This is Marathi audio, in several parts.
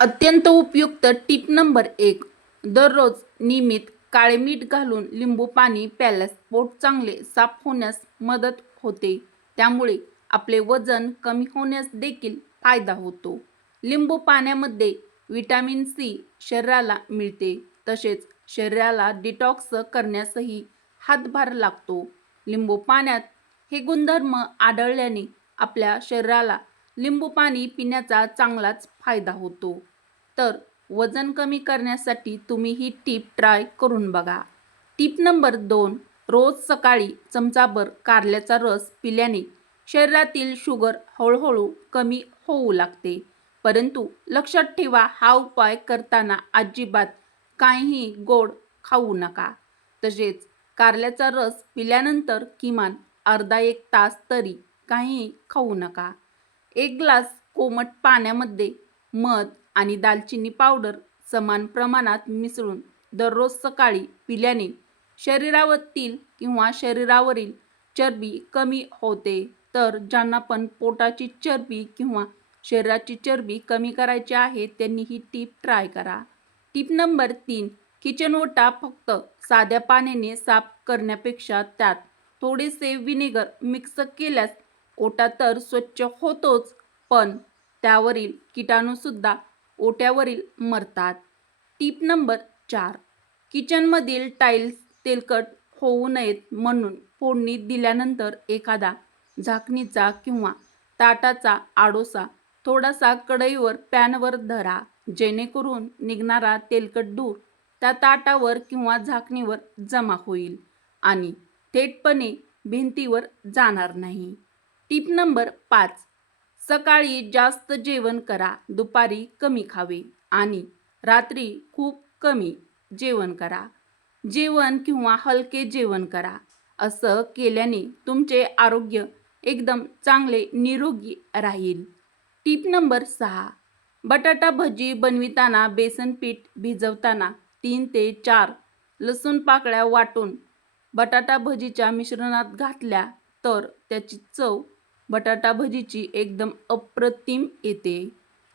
अत्यंत उपयुक्त टिप नंबर एक. दररोज नियमित काळे मीठ घालून लिंबू पाणी प्यायल्यास पोट चांगले साफ होण्यास मदत होते. त्यामुळे आपले वजन कमी होण्यास देखील फायदा होतो. लिंबू पाण्यामध्ये विटॅमिन सी शरीराला मिळते. तसेच शरीराला डिटॉक्स करण्यासही हातभार लागतो. लिंबू पाण्यात हे गुणधर्म आढळल्याने आपल्या शरीराला लिंबू पाणी पिण्याचा चांगलाच फायदा होतो. तर वजन कमी करण्यासाठी तुम्ही ही टीप ट्राय करून बघा. टीप नंबर दोन रोज सकाळी चमचाभर कारल्याचा रस पिल्याने शरीरातील शुगर हळूहळू कमी होऊ लागते. परंतु लक्षात ठेवा हा उपाय करताना अजिबात काहीही गोड खाऊ नका. तसेच कारल्याचा रस पिल्यानंतर किमान अर्धा एक तास तरी काहीही खाऊ नका. एक ग्लास कोमट पाण्यामध्ये मध आणि दालचिनी पावडर समान प्रमाणात मिसळून दररोज सकाळी पिल्याने शरीरावरील किंवा शरीरावरील चरबी कमी होते. तर ज्यांना पण पोटाची चरबी किंवा शरीराची चरबी कमी करायची आहे त्यांनी ही टीप ट्राय करा. टीप नंबर तीन किचन ओटा फक्त साध्या पाण्याने साफ करण्यापेक्षा त्यात थोडेसे विनेगर मिक्स केल्यास ओटा तर स्वच्छ होतोच पण त्यावरील किटाणूसुद्धा ओट्यावरील मरतात. टीप नंबर चार. किचनमधील टाईल्स तेलकट होऊ नयेत म्हणून फोडणी दिल्यानंतर एखादा झाकणीचा किंवा ताटाचा आडोसा थोडासा कढईवर पॅनवर धरा जेणेकरून निघणारा तेलकट दूर त्या ताटावर किंवा झाकणीवर जमा होईल आणि थेटपणे भिंतीवर जाणार नाही. टीप नंबर पाच. सकाळी जास्त जेवण करा दुपारी कमी खावे आणि रात्री खूप कमी जेवण करा. जेवण किंवा हलके जेवण करा. असं केल्याने तुमचे आरोग्य एकदम चांगले निरोगी राहील. टीप नंबर सहा. बटाटा भजी बनविताना बेसन पीठ भिजवताना तीन ते चार लसूण पाकळ्या वाटून बटाटा भजीच्या मिश्रणात घातल्या तर त्याची चव बटाटा भजीची एकदम अप्रतिम येते.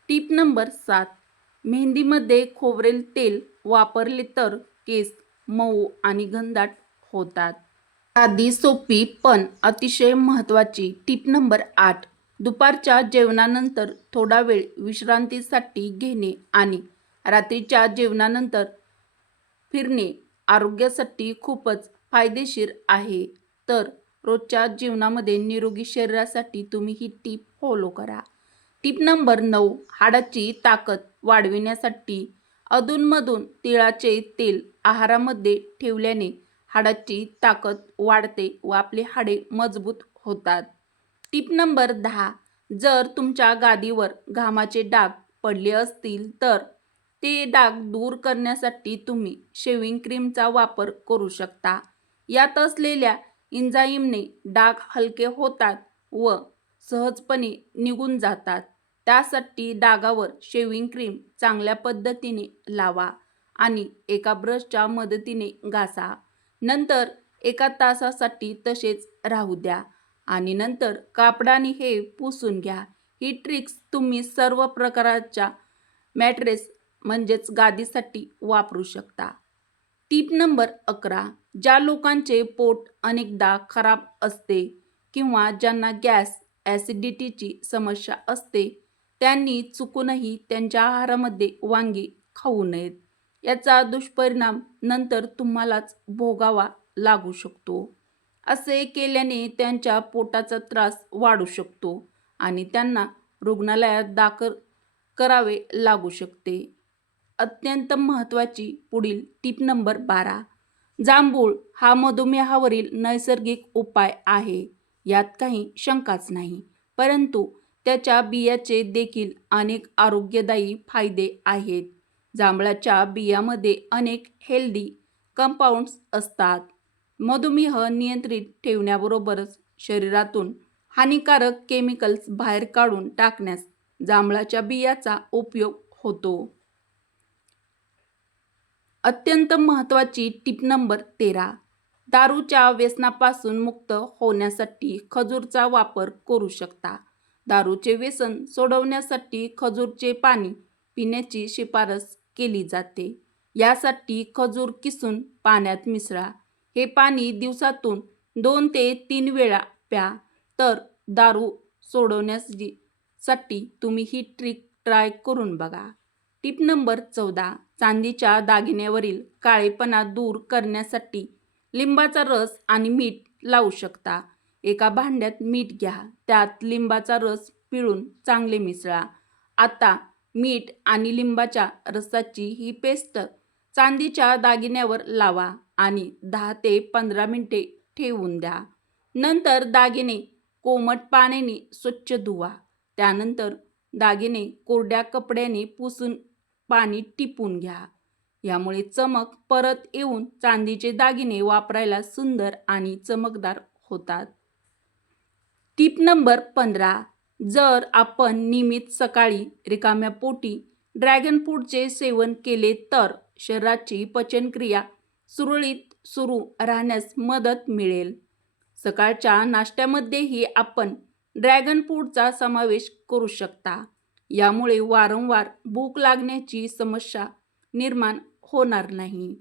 टीप नंबर सात. मेहंदीमध्ये खोबरेल तेल वापरले तर केस मऊ आणि घनदाट होतात. साधी सोपी पण अतिशय महत्त्वाची टीप नंबर आठ. दुपारच्या जेवणानंतर थोडा वेळ विश्रांतीसाठी घेणे आणि रात्रीच्या जेवणानंतर फिरणे आरोग्यासाठी खूपच फायदेशीर आहे. तर रोजच्या जीवनामध्ये निरोगी शरीरासाठी तुम्ही ही टीप फॉलो करा. टीप नंबर नऊ हाडाची ताकद वाढविण्यासाठी अधूनमधून तिळाचे तेल आहारामध्ये ठेवल्याने हाडाची ताकद वाढते व आपले हाडे मजबूत होतात. टीप नंबर दहा जर तुमच्या गादीवर घामाचे डाग पडले असतील तर ते डाग दूर करण्यासाठी तुम्ही शेविंग क्रीमचा वापर करू शकता. यात असलेल्या इंजाईमने डाग हलके होतात व सहजपणे निघून जातात. त्यासाठी डागावर शेविंग क्रीम चांगल्या पद्धतीने लावा आणि एका ब्रशच्या मदतीने घासा. नंतर एका तासासाठी तसेच राहू द्या आणि नंतर कापडाने हे पुसून घ्या. ही ट्रिक्स तुम्ही सर्व प्रकारच्या मॅट्रेस म्हणजेच गादीसाठी वापरू शकता. टीप नंबर अकरा ज्या लोकांचे पोट अनेकदा खराब असते किंवा ज्यांना गॅस ॲसिडिटीची समस्या असते त्यांनी चुकूनही त्यांच्या आहारामध्ये वांगी खाऊ नयेत. याचा दुष्परिणाम नंतर तुम्हालाच भोगावा लागू शकतो. असे केल्याने त्यांच्या पोटाचा त्रास वाढू शकतो आणि त्यांना रुग्णालयात दाखल करावे लागू शकते. अत्यंत महत्त्वाची पुढील टीप नंबर बारा. जांभूळ हा मधुमेहावरील नैसर्गिक उपाय आहे यात काही शंकाच नाही. परंतु त्याच्या बियाचे देखील अनेक आरोग्यदायी फायदे आहेत. जांभळाच्या बियामध्ये अनेक हेल्दी कंपाऊंड्स असतात. मधुमेह नियंत्रित ठेवण्याबरोबरच शरीरातून हानिकारक केमिकल्स बाहेर काढून टाकण्यास जांभळाच्या बियाचा उपयोग होतो. अत्यंत महत्त्वाची टिप नंबर तेरा. दारूच्या व्यसनापासून मुक्त होण्यासाठी खजूरचा वापर करू शकता. दारूचे व्यसन सोडवण्यासाठी खजूरचे पाणी पिण्याची शिफारस केली जाते. यासाठी खजूर किसून पाण्यात मिसळा. हे पाणी दिवसातून दोन ते तीन वेळा प्या. तर दारू सोडवण्यासाठी तुम्ही ही ट्रिक ट्राय करून बघा. टिप नंबर चौदा. चांदीच्या दागिन्यावरील काळेपणा दूर करण्यासाठी लिंबाचा रस आणि मीठ लावू शकता. एका भांड्यात मीठ घ्या त्यात लिंबाचा रस पिळून चांगले मिसळा. आता मीठ आणि लिंबाच्या रसाची ही पेस्ट चांदीच्या दागिन्यावर लावा आणि दहा ते पंधरा मिनिटे ठेवून द्या. नंतर दागिने कोमट पाण्याने स्वच्छ धुवा. त्यानंतर दागिने कोरड्या कपड्याने पुसून पाणी टिपून घ्या. यामुळे चमक परत येऊन चांदीचे दागिने वापरायला सुंदर आणि चमकदार होतात. टीप नंबर पंधरा जर आपण नियमित सकाळी रिकाम्या पोटी ड्रॅगन फ्रूटचे सेवन केले तर शरीराची पचनक्रिया सुरळीत सुरू राहण्यास मदत मिळेल. सकाळच्या नाश्त्यामध्येही आपण ड्रॅगन फ्रूटचा समावेश करू शकता. यामुळे वारंवार भूक लागण्याची समस्या निर्माण होणार नाही.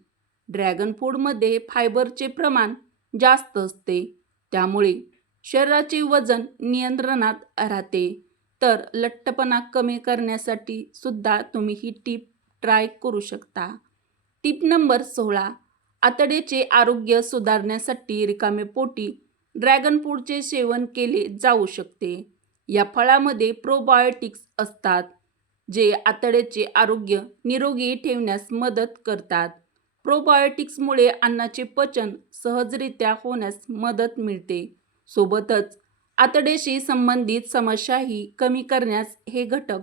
ड्रॅगन फूडमध्ये फायबरचे प्रमाण जास्त असते. त्यामुळे शरीराचे वजन नियंत्रणात राहते. तर लठ्ठपणा कमी करण्यासाठी सुद्धा तुम्ही ही टीप ट्राय करू शकता. टीप नंबर सोळा. आतड्याचे आरोग्य सुधारण्यासाठी रिकामे पोटी ड्रॅगन फूडचे सेवन केले जाऊ शकते. या फळामध्ये प्रोबायोटिक्स असतात जे आतड्याचे आरोग्य निरोगी ठेवण्यास मदत करतात. प्रोबायोटिक्समुळे अन्नाचे पचन सहजरित्या होण्यास मदत मिळते. सोबतच आतडेशी संबंधित समस्याही कमी करण्यास हे घटक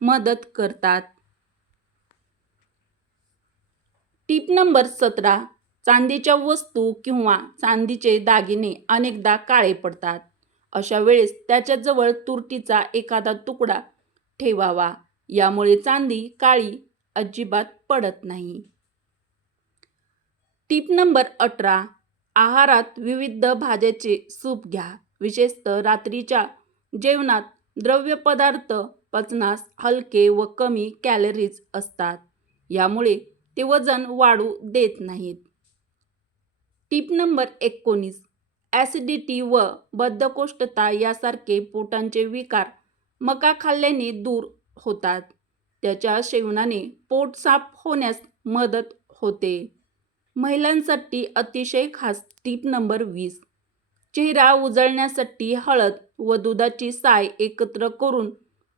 मदत करतात. टीप नंबर सतरा चांदीच्या वस्तू किंवा चांदीचे दागिने अनेकदा काळे पडतात. अशा वेळेस त्याच्याजवळ तुरटीचा एखादा तुकडा ठेवावा. यामुळे चांदी काळी अजिबात पडत नाही. टीप नंबर अठरा. आहारात विविध भाज्याचे सूप घ्या. विशेषतः रात्रीच्या जेवणात द्रव्य पदार्थ पचनास हलके व कमी कॅलरीज असतात. यामुळे ते वजन वाढू देत नाहीत. टीप नंबर एकोणीस. ॲसिडिटी व बद्धकोष्ठता यासारखे पोटांचे विकार मका खाल्ल्याने दूर होतात. त्याच्या सेवनाने पोट साफ होण्यास मदत होते. महिलांसाठी अतिशय खास टीप नंबर वीस. चेहरा उजळण्यासाठी हळद व दुधाची साय एकत्र करून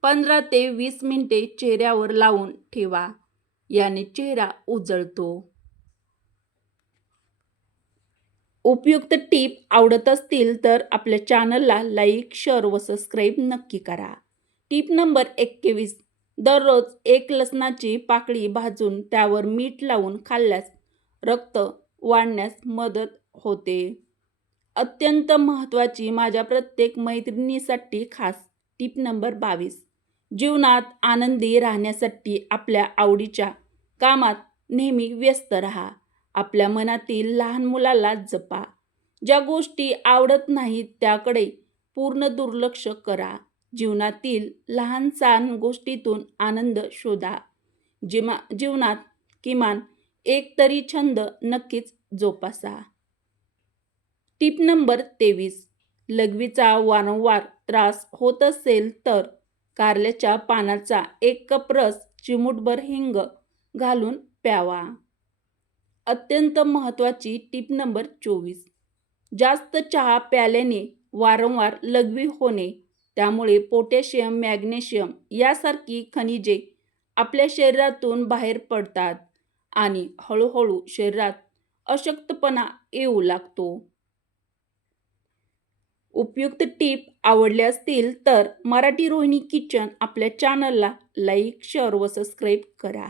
पंधरा ते वीस मिनिटे चेहऱ्यावर लावून ठेवा. याने चेहरा उजळतो. उपयुक्त टीप आवडत असतील तर आपल्या चॅनलला लाईक शेअर व सबस्क्राईब नक्की करा. टीप नंबर एकवीस. दररोज एक लसणाची पाकळी भाजून त्यावर मीठ लावून खाल्ल्यास रक्त वाढण्यास मदत होते. अत्यंत महत्त्वाची माझ्या प्रत्येक मैत्रिणीसाठी खास टीप नंबर बावीस. जीवनात आनंदी राहण्यासाठी आपल्या आवडीच्या कामात नेहमी व्यस्त राहा. आपल्या मनातील लहान मुलाला जपा. ज्या गोष्टी आवडत नाहीत त्याकडे पूर्ण दुर्लक्ष करा. जीवनातील लहान सहान गोष्टीतून आनंद शोधा. जिमा जीवनात किमान एक तरी छंद नक्कीच जोपासा. टीप नंबर तेवीस. लघवीचा वारंवार त्रास होत असेल तर कारल्याच्या पानाचा एक कप रस चिमूटभर हिंग घालून प्यावा. अत्यंत महत्त्वाची टीप नंबर चोवीस. जास्त चहा प्याल्याने वारंवार लघवी होणे त्यामुळे पोटॅशियम मॅग्नेशियम यासारखी खनिजे आपल्या शरीरातून बाहेर पडतात आणि हळूहळू शरीरात अशक्तपणा येऊ लागतो. उपयुक्त टीप आवडले असतील तर मराठी रोहिणी किचन आपल्या चॅनलला लाईक शेअर व सबस्क्राईब करा.